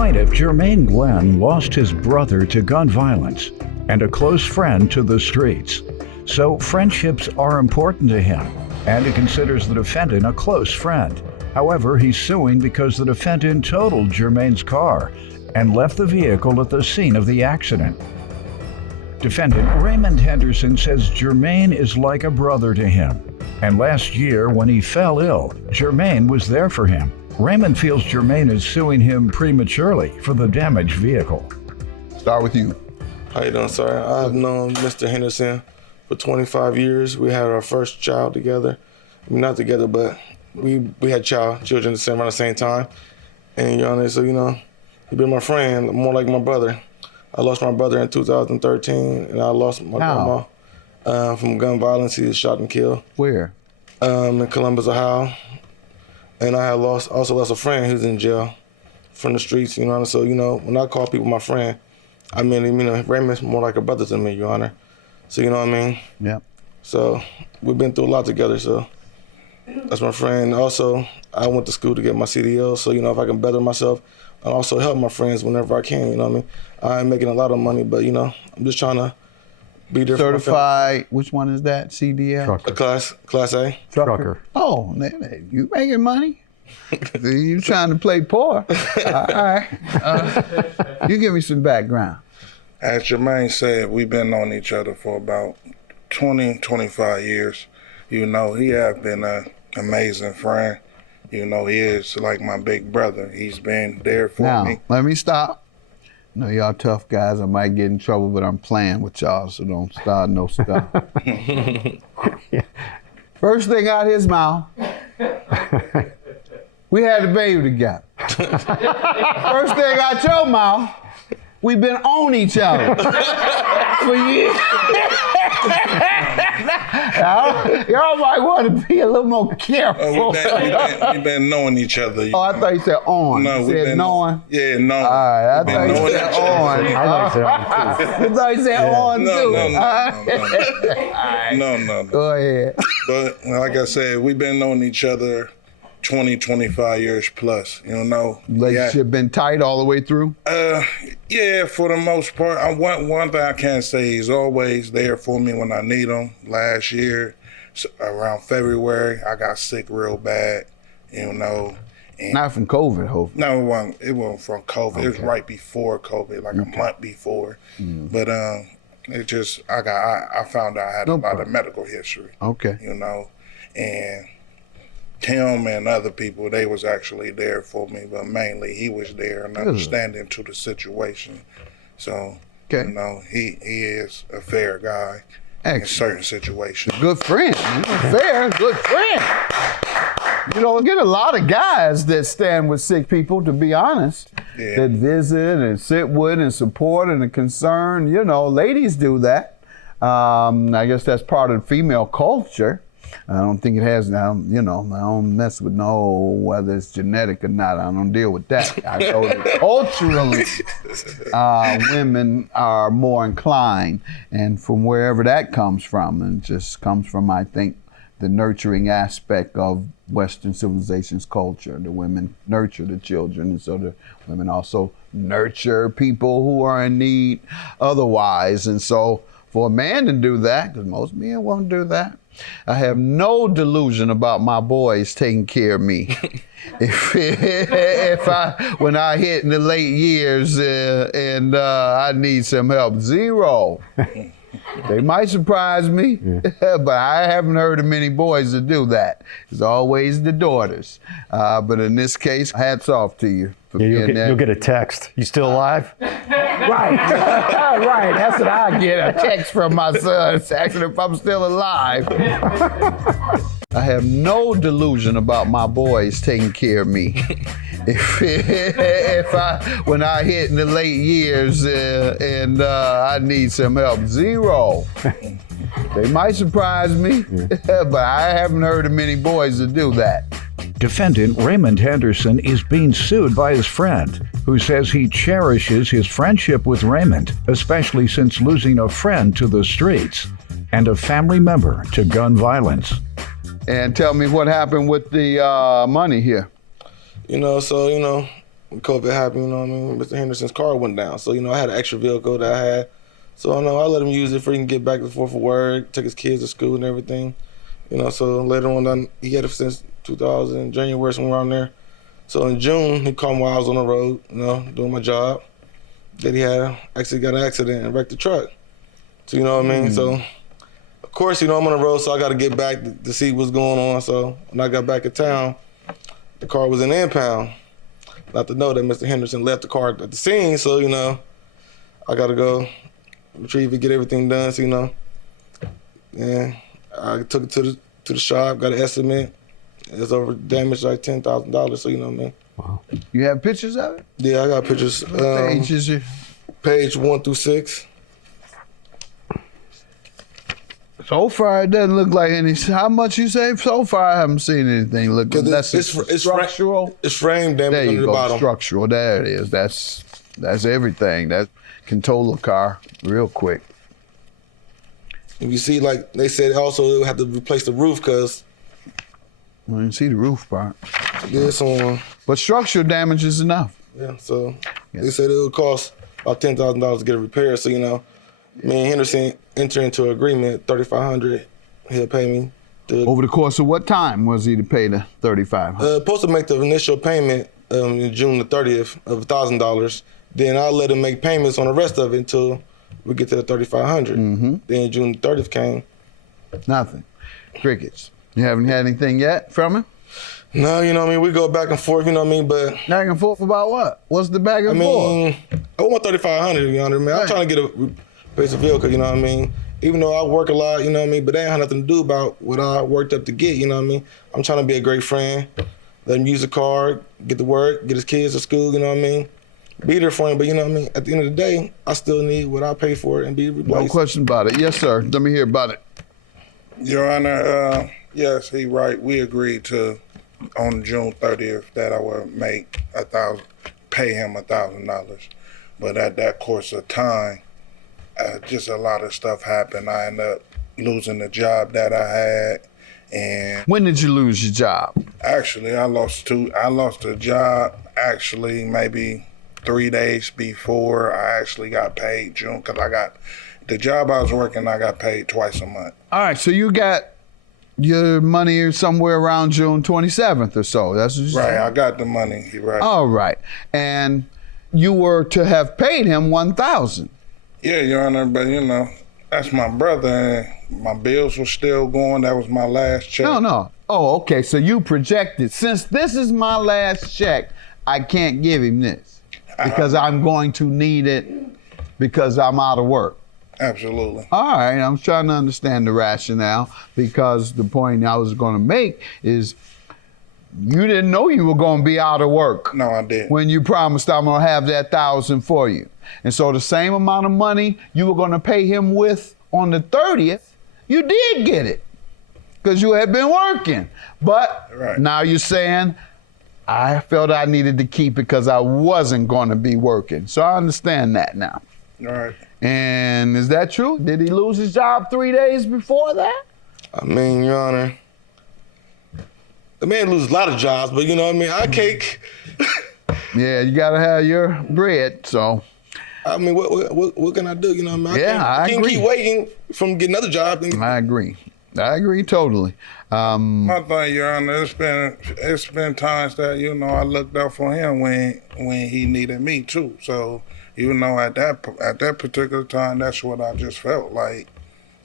plaintiff, Jermaine Glenn, lost his brother to gun violence and a close friend to the streets. So friendships are important to him, and he considers the defendant a close friend. However, he's suing because the defendant totaled Jermaine's car and left the vehicle at the scene of the accident. Defendant Raymond Henderson says Jermaine is like a brother to him, and last year when he fell ill, Jermaine was there for him. Raymond feels Jermaine is suing him prematurely for the damaged vehicle. Start with you. How you doing, sir? I've known Mr. Henderson for 25 years. We had our first child together. I mean, not together, but we had children around the same time. And so he's been my friend, more like my brother. I lost my brother in 2013, and I lost my grandma from gun violence. He was shot and killed. Where? In Columbus, Ohio. And I had also lost a friend who's in jail from the streets, So, when I call people my friend, I mean, Raymond's more like a brother to me, Your Honor. So, you know what I mean? Yeah. So, we've been through a lot together, so that's my friend. Also, I went to school to get my CDL, so, if I can better myself, I also help my friends whenever I can, you know what I mean? I ain't making a lot of money, but, I'm just trying to be there for my family. Certified, which one is that, CDL? Trucker. Class A. Trucker. Oh, you making money? You trying to play poor. All right. You give me some background. As Jermaine said, we've been on each other for about 25 years. He has been an amazing friend. He is like my big brother. He's been there for me. Let me stop. I know y'all tough guys. I might get in trouble, but I'm playing with y'all, so don't start no stuff. First thing out his mouth, we had a baby together. First thing out your mouth, we've been on each other for years. Y'all might want to be a little more careful. We've been knowing each other. Oh, I thought you said on. No, you we've said been knowing? Yeah, knowing. All right, I Been thought you said on. I thought you said on too. No. Go ahead. But like I said, we've been knowing each other 25 years plus, Relationship been tight all the way through? Yeah, for the most part. One thing I can say, he's always there for me when I need him. Last year, around February, I got sick real bad, And not from COVID, hopefully. No, it wasn't from COVID. Okay. It was right before COVID, like a month before. Mm. But it just, I found out I had a lot of medical history. Okay. And Tim and other people, they was actually there for me, but mainly he was there and understanding to the situation. So, he is a fair guy in certain situations. Good friend. Fair, good friend. You don't get a lot of guys that stand with sick people, to be honest, that visit and sit with and support and are concerned. Ladies do that. I guess that's part of the female culture. I don't think it has, I don't mess with whether it's genetic or not. I don't deal with that. I know that culturally, women are more inclined, and from wherever that comes from, and just comes from, I think, the nurturing aspect of Western civilization's culture. The women nurture the children, and so the women also nurture people who are in need otherwise. And so for a man to do that, because most men won't do that, I have no delusion about my boys taking care of me. When I hit in the late years and I need some help, zero. They might surprise me, but I haven't heard of many boys that do that. It's always the daughters. But in this case, hats off to you. You'll get a text. You still alive? Right. Right. That's what I get. A text from my son asking if I'm still alive. I have no delusion about my boys taking care of me. When I hit in the late years and I need some help, zero. They might surprise me, but I haven't heard of many boys that do that. Defendant Raymond Henderson is being sued by his friend, who says he cherishes his friendship with Raymond, especially since losing a friend to the streets and a family member to gun violence. And tell me what happened with the money here. when COVID happened, you know what I mean, Mr. Henderson's car went down. So, I had an extra vehicle that I had. So, I let him use it for he can get back and forth for work, take his kids to school and everything. So later on, he had it since 2000, January, somewhere around there. So in June, he called me while I was on the road, doing my job. That he got an accident and wrecked the truck. So, you know what I mean? So, of course, I'm on the road, so I got to get back to see what's going on. So when I got back in town, the car was in the impound. Not to know that Mr. Henderson left the car at the scene, so, I got to go retrieve it, get everything done, so, and I took it to the shop, got an estimate. It's over damage like $10,000, so you know what I mean. Wow. You have pictures of it? Yeah, I got pictures. Page 1 through 6. So far, it doesn't look like any. How much you say? So far, I haven't seen anything look. It's structural. It's frame damage there you under go, the bottom. Structural. There it is. That's everything. That can total a car real quick. And you see, like they said, also they'll have to replace the roof because. I didn't see the roof part. Yeah, it's on. But structural damage is enough. Yeah, so they said it would cost about $10,000 to get it repaired. So me and Henderson enter into an agreement. $3,500, he'll pay me. Over the course of what time was he to pay the $3,500? Supposed to make the initial payment in June the 30th of $1,000. Then I'll let him make payments on the rest of it until we get to the $3,500. Mm-hmm. Then June the 30th came. Nothing. Crickets. You haven't had anything yet from him? No, we go back and forth, but... Back and forth about what? What's the back and forth? I want $3,500, to be honest, man. I'm trying to get a piece of vehicle, Even though I work a lot, but that ain't have nothing to do about what I worked up to get, I'm trying to be a great friend, let him use the car, get to work, get his kids to school, Be there for him, but at the end of the day, I still need what I pay for it and be replaced. No question about it. Yes, sir. Let me hear about it. Your Honor, yes, he right. We agreed to on June 30th that I would pay him $1,000. But at that course of time, just a lot of stuff happened. I ended up losing the job that I had. And when did you lose your job? Actually, I lost the job actually maybe 3 days before I actually got paid June, because the job I was working, I got paid twice a month. All right, so you got your money somewhere around June 27th or so. That's what you right. said? I got the money. You're right. All right, and you were to have paid him $1,000. Yeah, Your Honor, but that's my brother, and my bills were still going. That was my last check. No. Oh, okay. So you projected, since this is my last check, I can't give him this because I'm going to need it because I'm out of work. Absolutely. All right, I'm trying to understand the rationale, because the point I was going to make is you didn't know you were going to be out of work. No, I didn't. When you promised I'm going to have that $1,000 for you. And so the same amount of money you were going to pay him with on the 30th, you did get it because you had been working. But now you're saying, I felt I needed to keep it because I wasn't going to be working. So I understand that now. All right. And is that true? Did he lose his job 3 days before that? Your Honor, the man loses a lot of jobs, but I cake. Yeah, you gotta have your bread, so. What can I do? I can't agree. keep waiting from getting another job. I agree totally. My thing, Your Honor, it's been times that I looked out for him when he needed me too. So at that particular time, that's what I just felt like.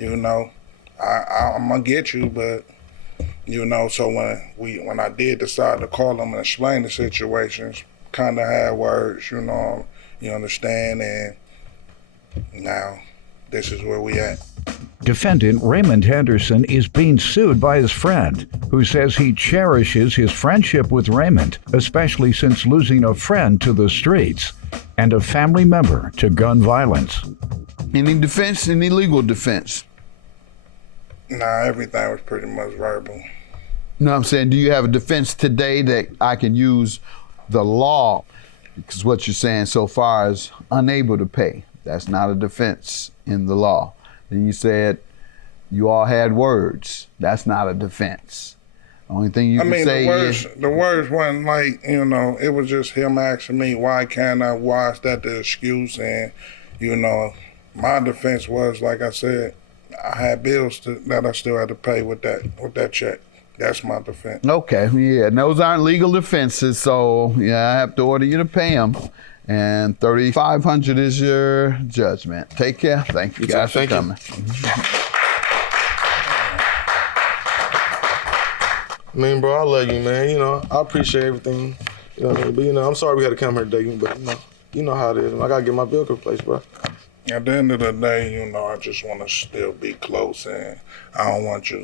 I'm gonna get you, but So when I did decide to call him and explain the situations, kind of had words, you understand, and now this is where we at. Defendant Raymond Henderson is being sued by his friend, who says he cherishes his friendship with Raymond, especially since losing a friend to the streets and a family member to gun violence. Any defense, any legal defense? Nah, everything was pretty much verbal. No, I'm saying, do you have a defense today that I can use the law? Because what you're saying so far is unable to pay. That's not a defense in the law. Then you said you all had words. That's not a defense. Only thing you can say is the words wasn't like, you know, it was just him asking me, why can't I, why is that the excuse? And, you know, my defense was, like I said, I had bills that I still had to pay with that check. That's my defense. Okay, yeah, and those aren't legal defenses, so yeah, I have to order you to pay them. And $3,500 is your judgment. Take care. Thank you guys for coming. I mean, bro, I love you, man. You know, I appreciate everything. You know what I mean? But, you know, I'm sorry we had to come here today, but, you know how it is. I got to get my bill replaced, bro. At the end of the day, you know, I just want to still be close, and I don't want you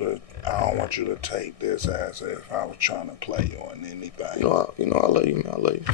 to take this as if I was trying to play you on anything. You know, I love you, man. I love you.